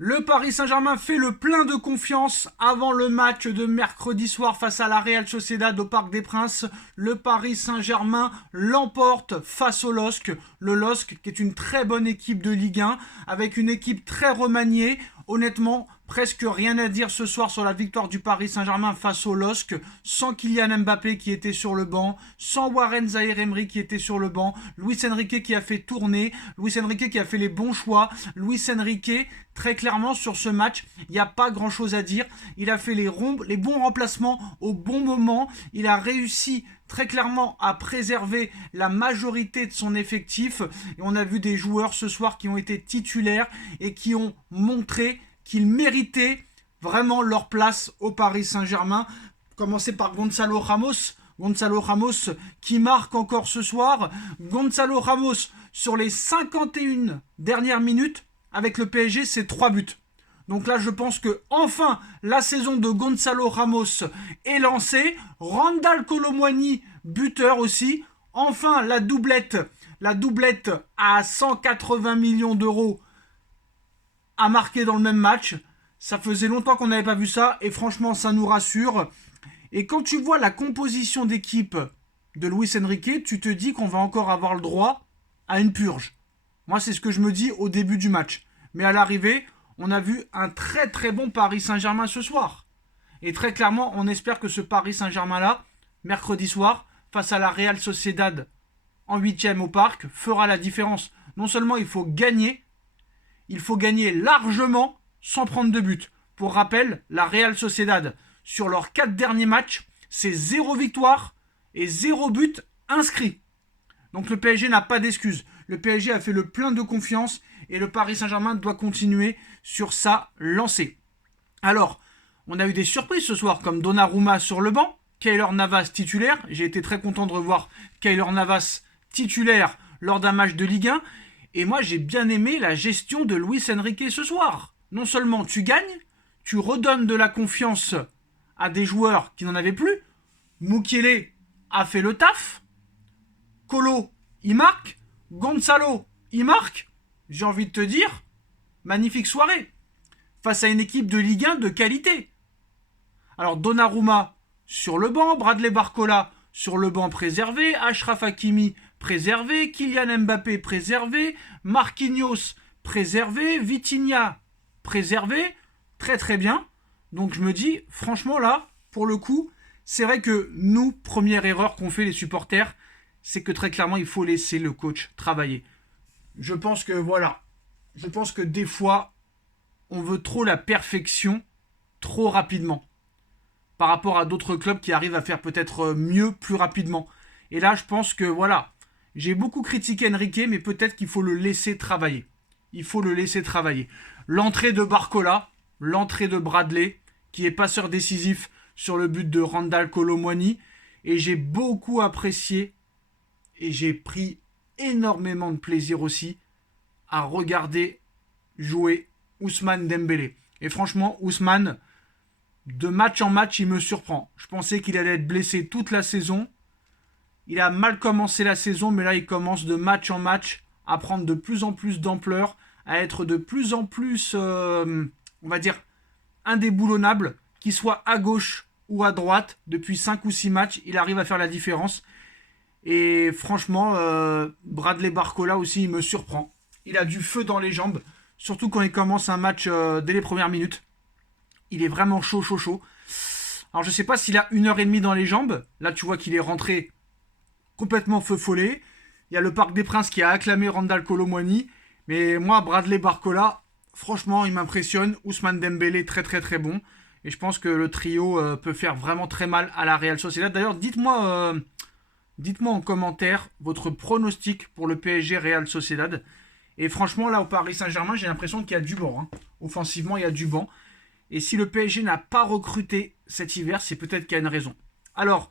Le Paris Saint-Germain fait le plein de confiance avant le match de mercredi soir face à la Real Sociedad au Parc des Princes. Le Paris Saint-Germain l'emporte face au LOSC. Le LOSC qui est une très bonne équipe de Ligue 1 avec une équipe très remaniée. Honnêtement, presque rien à dire ce soir sur la victoire du Paris Saint-Germain face au LOSC, sans Kylian Mbappé qui était sur le banc, sans Warren Zaïre-Emery qui était sur le banc, Luis Enrique qui a fait tourner, Luis Enrique qui a fait les bons choix, Luis Enrique, très clairement sur ce match, il n'y a pas grand chose à dire, il a fait les bons remplacements au bon moment, il a réussi très clairement à préserver la majorité de son effectif. Et on a vu des joueurs ce soir qui ont été titulaires et qui ont montré qu'ils méritaient vraiment leur place au Paris Saint-Germain. Commencer par Gonzalo Ramos. Gonzalo Ramos qui marque encore ce soir. Gonzalo Ramos sur les 51 dernières minutes avec le PSG, c'est 3 buts. Donc là, je pense que enfin la saison de Gonzalo Ramos est lancée. Randal Kolo Muani, buteur aussi. Enfin la doublette à 180 millions d'euros a marqué dans le même match. Ça faisait longtemps qu'on n'avait pas vu ça et franchement, ça nous rassure. Et quand tu vois la composition d'équipe de Luis Enrique, tu te dis qu'on va encore avoir le droit à une purge. Moi, c'est ce que je me dis au début du match. Mais à l'arrivée, on a vu un très très bon Paris Saint-Germain ce soir. Et très clairement, on espère que ce Paris Saint-Germain-là, mercredi soir, face à la Real Sociedad en 8e au Parc, fera la différence. Non seulement il faut gagner largement sans prendre de but. Pour rappel, la Real Sociedad, sur leurs 4 derniers matchs, c'est 0 victoire et 0 but inscrit. Donc le PSG n'a pas d'excuses. Le PSG a fait le plein de confiance et le Paris Saint-Germain doit continuer sur sa lancée. Alors, on a eu des surprises ce soir comme Donnarumma sur le banc, Keylor Navas titulaire. J'ai été très content de revoir Keylor Navas titulaire lors d'un match de Ligue 1. Et moi, j'ai bien aimé la gestion de Luis Enrique ce soir. Non seulement tu gagnes, tu redonnes de la confiance à des joueurs qui n'en avaient plus. Mukiele a fait le taf. Kolo, il marque. Gonzalo, il marque. J'ai envie de te dire, magnifique soirée. Face à une équipe de Ligue 1 de qualité. Alors Donnarumma sur le banc, Bradley Barcola sur le banc préservé, Achraf Hakimi préservé, Kylian Mbappé préservé, Marquinhos préservé, Vitinha préservé, très très bien. Donc je me dis, franchement là, pour le coup, c'est vrai que nous, première erreur qu'ont fait les supporters, c'est que très clairement, il faut laisser le coach travailler. Je pense que des fois, on veut trop la perfection, trop rapidement, par rapport à d'autres clubs qui arrivent à faire peut-être mieux, plus rapidement. Et là, je pense que j'ai beaucoup critiqué Enrique, mais peut-être qu'il faut le laisser travailler. Il faut le laisser travailler. L'entrée de Barcola, l'entrée de Bradley, qui est passeur décisif sur le but de Randal Kolo Muani, et j'ai beaucoup apprécié, et j'ai pris énormément de plaisir aussi à regarder jouer Ousmane Dembélé. Et franchement, Ousmane, de match en match, il me surprend. Je pensais qu'il allait être blessé toute la saison. Il a mal commencé la saison, mais là, il commence de match en match à prendre de plus en plus d'ampleur, à être de plus en plus, on va dire, indéboulonnable, qu'il soit à gauche ou à droite. Depuis 5 ou 6 matchs, il arrive à faire la différence. Et franchement, Bradley Barcola aussi, il me surprend. Il a du feu dans les jambes, surtout quand il commence un match dès les premières minutes. Il est vraiment chaud. Alors je sais pas s'il a 1h30 dans les jambes. Là, tu vois qu'il est rentré complètement feu follet. Il y a le Parc des Princes qui a acclamé Randal Kolo Muani. Mais moi, Bradley Barcola, franchement, il m'impressionne. Ousmane Dembélé, très très très bon. Et je pense que le trio peut faire vraiment très mal à la Real Sociedad. D'ailleurs, dites-moi en commentaire votre pronostic pour le PSG Real Sociedad. Et franchement, là, au Paris Saint-Germain, j'ai l'impression qu'il y a du banc. Hein. Offensivement, il y a du banc. Et si le PSG n'a pas recruté cet hiver, c'est peut-être qu'il y a une raison. Alors,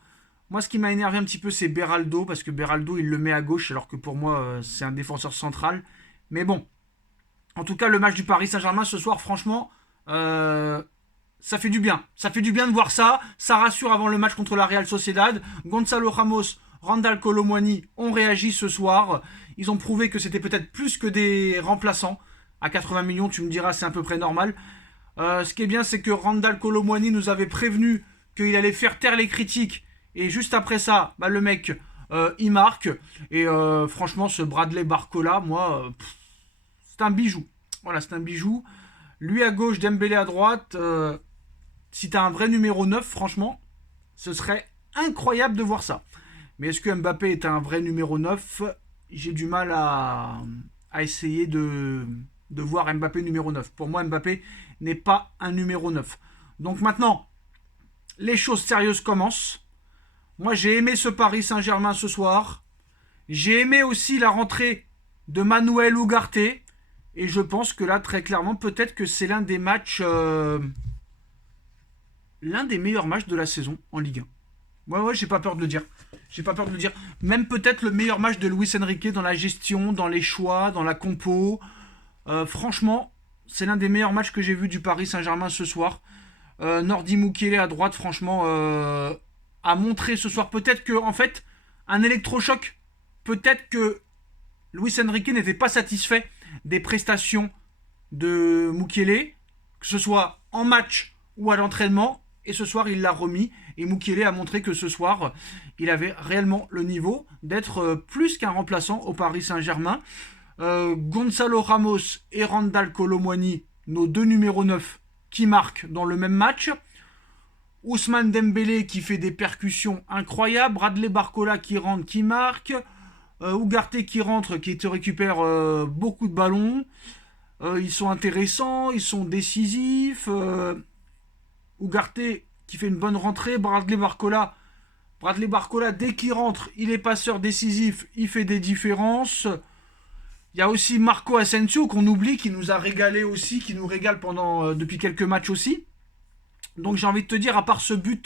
moi, ce qui m'a énervé un petit peu, c'est Beraldo, parce que Beraldo, il le met à gauche, alors que pour moi, c'est un défenseur central. Mais bon, en tout cas, le match du Paris Saint-Germain ce soir, franchement, ça fait du bien. Ça fait du bien de voir ça. Ça rassure avant le match contre la Real Sociedad. Gonzalo Ramos, Randal Kolo Muani ont réagi ce soir. Ils ont prouvé que c'était peut-être plus que des remplaçants. À 80 millions, tu me diras, c'est à peu près normal. Ce qui est bien, c'est que Randal Kolo Muani nous avait prévenu qu'il allait faire taire les critiques. Et juste après ça, bah, le mec, il marque. Et franchement, ce Bradley Barcola, moi, c'est un bijou. Voilà, c'est un bijou. Lui à gauche, Dembélé à droite. Si t'as un vrai numéro 9, franchement, ce serait incroyable de voir ça. Mais est-ce que Mbappé est un vrai numéro 9? J'ai du mal à essayer de voir Mbappé numéro 9. Pour moi, Mbappé n'est pas un numéro 9. Donc maintenant, les choses sérieuses commencent. Moi, j'ai aimé ce Paris Saint-Germain ce soir. J'ai aimé aussi la rentrée de Manuel Ugarte. Et je pense que là, très clairement, peut-être que c'est l'un des matchs... l'un des meilleurs matchs de la saison en Ligue 1. Ouais, j'ai pas peur de le dire. J'ai pas peur de le dire. Même peut-être le meilleur match de Luis Enrique dans la gestion, dans les choix, dans la compo. Franchement, c'est l'un des meilleurs matchs que j'ai vu du Paris Saint-Germain ce soir. Nordi Mukiele à droite, franchement, a montré ce soir peut-être que, en fait, un électrochoc. Peut-être que Luis Enrique n'était pas satisfait des prestations de Mukiele, que ce soit en match ou à l'entraînement. Et ce soir, il l'a remis. Et Mukiele a montré que ce soir, il avait réellement le niveau d'être plus qu'un remplaçant au Paris Saint-Germain. Gonzalo Ramos et Randal Kolo Muani, nos deux numéros 9 qui marquent dans le même match. Ousmane Dembélé qui fait des percussions incroyables. Bradley Barcola qui rentre, qui marque. Ugarte qui rentre, qui te récupère beaucoup de ballons. Ils sont intéressants, ils sont décisifs. Ugarte qui fait une bonne rentrée. Bradley Barcola, dès qu'il rentre, il est passeur décisif, il fait des différences. Il y a aussi Marco Asensio qu'on oublie, qui nous a régalé aussi, qui nous régale depuis quelques matchs aussi. Donc j'ai envie de te dire, à part ce but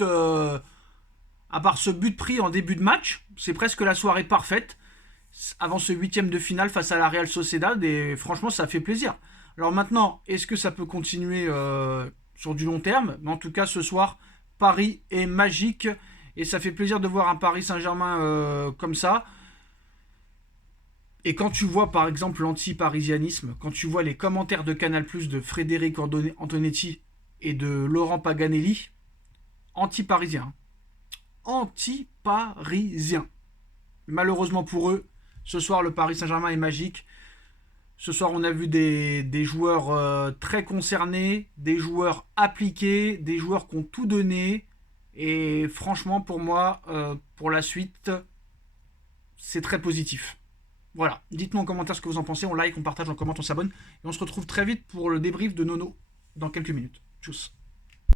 pris en début de match, c'est presque la soirée parfaite avant ce 8e de finale face à la Real Sociedad, et franchement ça fait plaisir. Alors maintenant, est-ce que ça peut continuer sur du long terme? Mais en tout cas, ce soir, Paris est magique et ça fait plaisir de voir un Paris Saint-Germain comme ça. Et quand tu vois par exemple l'anti-parisianisme, quand tu vois les commentaires de Canal+ de Frédéric Antonetti et de Laurent Paganelli, anti-parisien. Anti-parisien. Malheureusement pour eux, ce soir le Paris Saint-Germain est magique. Ce soir, on a vu des joueurs très concernés, des joueurs appliqués, des joueurs qui ont tout donné. Et franchement, pour moi, pour la suite, c'est très positif. Voilà, dites-moi en commentaire ce que vous en pensez. On like, on partage, on commente, on s'abonne. Et on se retrouve très vite pour le débrief de Nono dans quelques minutes. Tchuss.